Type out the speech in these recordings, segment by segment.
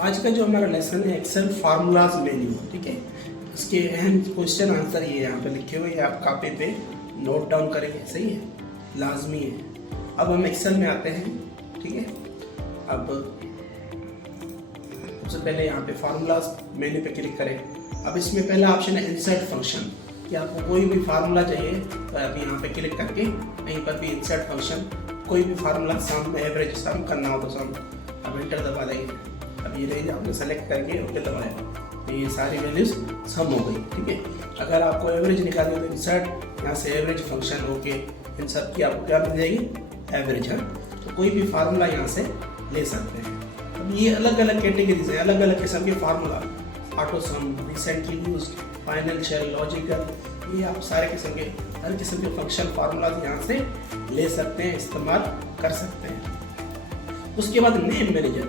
आज का जो हमारा लेसन है एक्सेल फार्मूलाज मेन्यू, ठीक है। इसके अहम क्वेश्चन आंसर ये यहाँ पे लिखे हुए हैं, आप कॉपी पे नोट डाउन करेंगे, सही है, लाजमी है। अब हम एक्सेल में आते हैं, ठीक है। अब सबसे पहले यहाँ पे फार्मूलाज मेन्यू पे क्लिक करें। अब इसमें पहला ऑप्शन है इंसर्ट फंक्शन, कि आपको कोई भी फार्मूला चाहिए तो आप यहाँ पे क्लिक करके कहीं पर भी इंसर्ट फंक्शन कोई भी फार्मूला सम एवरेज सम करना हो तो सम, अब एंटर दबा देंगे। अब ये रेंज आपने सेलेक्ट करके ओके दबाया तो ये सारी वैल्यूज सम हो गई, ठीक है। अगर आपको एवरेज निकालनी हो तो इंसर्ट यहाँ से एवरेज फंक्शन ओके, इन सब की आपको क्या मिल जाएगी, एवरेज है। तो कोई भी फार्मूला यहाँ से ले सकते हैं। अब ये अलग अलग कैटेगरीज हैं, अलग अलग किस्म के फार्मूला, ऑटो सम, रिसेंटली यूज्ड, फाइनेंशियल, लॉजिकल, ये आप सारे किस्म के हर किस्म के फंक्शन फार्मूलाज यहाँ से ले सकते हैं, इस्तेमाल कर सकते हैं। उसके बाद नेम मैनेजर,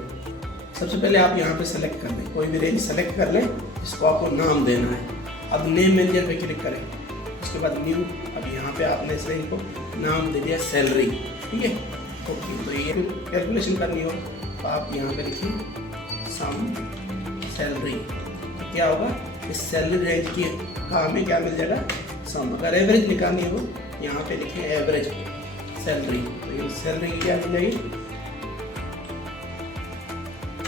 सबसे पहले आप यहाँ पे सेलेक्ट कर लें, कोई भी रेंज सेलेक्ट कर लें, इसको आपको नाम देना है। अब नेम मैनेजर पे क्लिक करें, उसके बाद न्यू, अब यहाँ पे आपने इस रेंज को नाम दे दिया सैलरी, ठीक है। ओके, तो ये कैलकुलेशन करनी हो तो आप यहाँ पे लिखिए सम सैलरी, तो क्या होगा, इस सैलरी रेंज की का हमें क्या मिल जाएगा, सम। अगर एवरेज निकालनी हो यहाँ पे लिखिए एवरेज सैलरी, तो ये सैलरी क्या मिल जाएगी,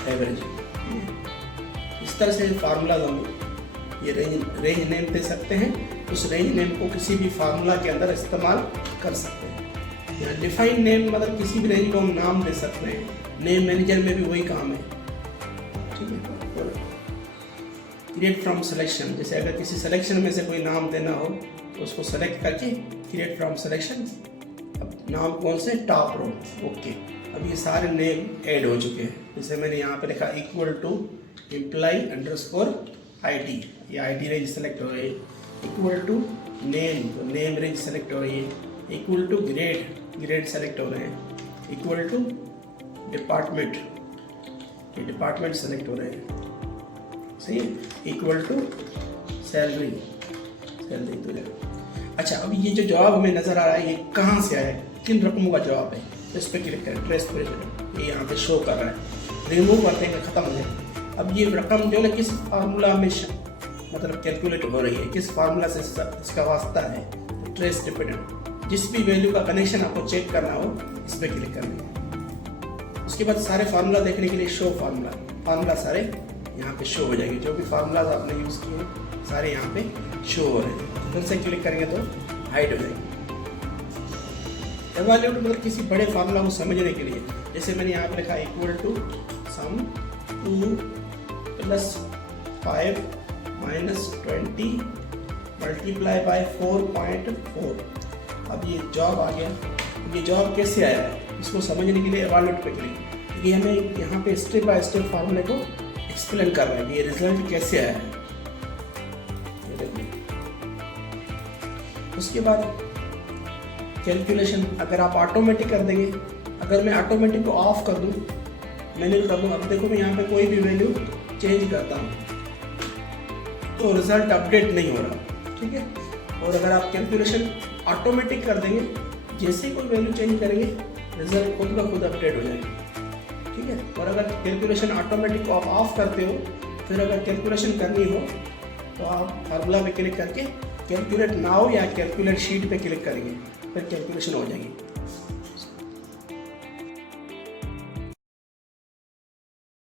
एवरेज। इस तरह से फार्मूला हम ये रेंज नेम दे सकते हैं, उस रेंज नेम को किसी भी फार्मूला के अंदर इस्तेमाल कर सकते हैं। यहाँ डिफाइन नेम मतलब किसी भी रेंज को हम नाम दे सकते हैं। नेम मैनेजर में भी वही काम है, ठीक है। और क्रिएट फ्रॉम सिलेक्शन, जैसे अगर किसी सिलेक्शन में से कोई नाम देना हो तो उसको सेलेक्ट करके क्रिएट फ्रॉम सिलेक्शन, अब नाम कौन से, टॉप रो, ओके। अब ये सारे नेम ऐड हो चुके हैं। जैसे मैंने यहाँ पे लिखा equal to employ underscore ID, ये ID रेंज सेलेक्ट हो रही है। इक्वल टू नेम, तो नेम रेंज सेलेक्ट हो रही है। इक्वल टू ग्रेड सेलेक्ट हो रहे हैं। इक्वल टू डिपार्टमेंट, ये डिपार्टमेंट सेलेक्ट हो रहे हैं, सही है। इक्वल टू सैलरी तो अच्छा, अब ये जो जवाब हमें नज़र आ रहा है ये कहाँ से आया है, किन रकमों का जवाब है, तो इस पर क्लिक करें, ट्रेस पे ये यहाँ पे शो कर रहा है। रिमूव करते हैं, ख़त्म हो जाए। अब ये रकम जो है किस फार्मूला में मतलब कैलकुलेट हो रही है, किस फार्मूला से इसका वास्ता है, तो ट्रेस डिपेंडेंट, जिस भी वैल्यू का कनेक्शन आपको चेक करना हो इस पर क्लिक करना है। उसके बाद सारे फार्मूला देखने के लिए शो फार्मूला सारे यहाँ पे शो हो जाएंगे। जो भी फार्मूलाज आपने यूज़ किए सारे यहाँ पे शो हो रहे हैं। फिर से क्लिक करेंगे तो हाइड हो जाएंगे। एवैल्यूएट मतलब किसी बड़े फार्मूला को समझने के लिए, जैसे मैंने यहाँ पे लिखा equal to sum 2 + 5 - 20 multiply by 4.4। अब ये जॉब आ गया। ये जॉब कैसे आया है इसको समझने के लिए एवैल्यूएट पे क्लिक, ये हमें यहाँ पे स्टेप बाय स्टेप फार्मूले को एक्सप्लेन कर रहा है कि ये रिजल्ट कैसे आया है। उसके बाद कैलकुलेशन, अगर आप ऑटोमेटिक कर देंगे, अगर मैं ऑटोमेटिक को ऑफ कर दूं, मैनुअल कर दूं, अब देखो मैं यहाँ पे कोई भी वैल्यू चेंज करता हूँ तो रिजल्ट अपडेट नहीं हो रहा, ठीक है। और अगर आप कैलकुलेशन ऑटोमेटिक कर देंगे, जैसे कोई वैल्यू चेंज करेंगे रिजल्ट खुद का खुद अपडेट हो जाएगा, ठीक है। और अगर कैलकुलेशन ऑटोमेटिक को आप ऑफ करते हो, फिर अगर कैलकुलेशन करनी हो तो आप फार्मूला पे क्लिक करके कैलकुलेट नाउ या कैलकुलेट शीट पे क्लिक करेंगे, फिर कैलकुलेशन हो जाएगी।